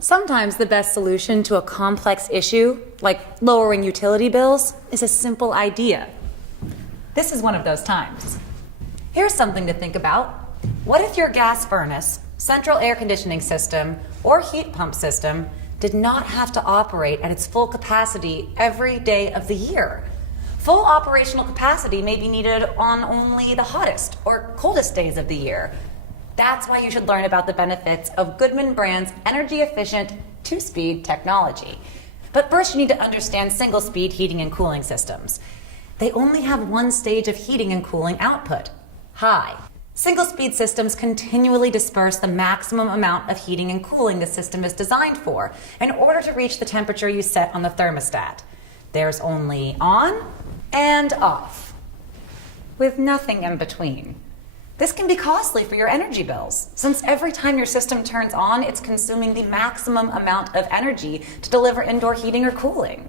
Sometimes the best solution to a complex issue, like lowering utility bills, is a simple idea. This is one of those times. Here's something to think about. What if your gas furnace, central air conditioning system, or heat pump system did not have to operate at its full capacity every day of the year? Full operational capacity may be needed on only the hottest or coldest days of the year. That's why you should learn about the benefits of Goodman brand's energy-efficient two-speed technology. But first you need to understand single-speed heating and cooling systems. They only have one stage of heating and cooling output, high. Single-speed systems continually disperse the maximum amount of heating and cooling the system is designed for in order to reach the temperature you set on the thermostat. There's only on and off, with nothing in between. This can be costly for your energy bills, since every time your system turns on, it's consuming the maximum amount of energy to deliver indoor heating or cooling.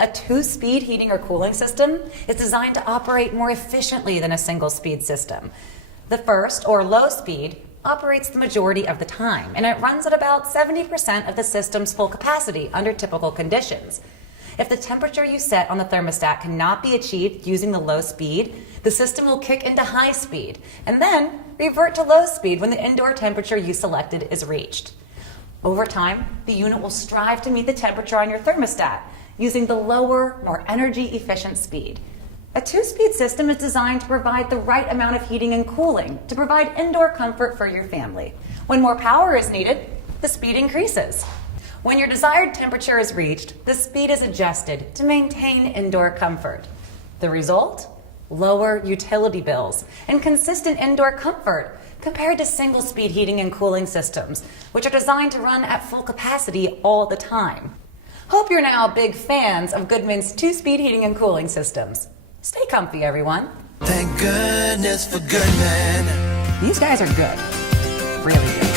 A two-speed heating or cooling system is designed to operate more efficiently than a single-speed system. The first, or low speed, operates the majority of the time, and it runs at about 70% of the system's full capacity under typical conditions. If the temperature you set on the thermostat cannot be achieved using the low speed, the system will kick into high speed and then revert to low speed when the indoor temperature you selected is reached. Over time, the unit will strive to meet the temperature on your thermostat using the lower, more energy-efficient speed. A two-speed system is designed to provide the right amount of heating and cooling to provide indoor comfort for your family. When more power is needed, the speed increases. When your desired temperature is reached, the speed is adjusted to maintain indoor comfort. The result? Lower utility bills and consistent indoor comfort compared to single-speed heating and cooling systems, which are designed to run at full capacity all the time. Hope you're now big fans of Goodman's two-speed heating and cooling systems. Stay comfy, everyone. Thank goodness for Goodman. These guys are good. Really good.